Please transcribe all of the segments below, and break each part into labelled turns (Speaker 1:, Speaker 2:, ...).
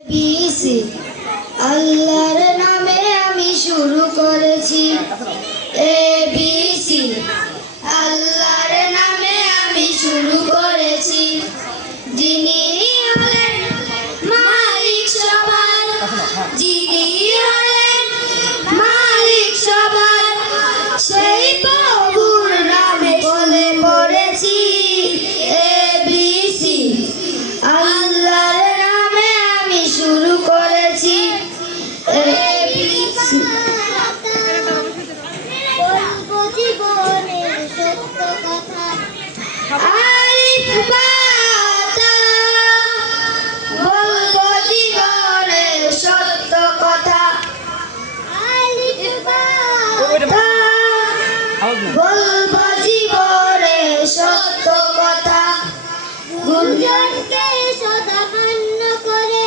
Speaker 1: BC আল্লাহর নামে আমি শুরু করেছি। এ বি বলব জীবনে
Speaker 2: গুরুজনকে সদা করে।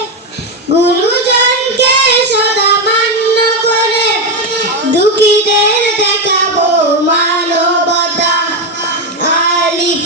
Speaker 1: গুরুজনকে সদা মান্য করে। দুঃখীদের দেখাবো মানবতা। আলিফ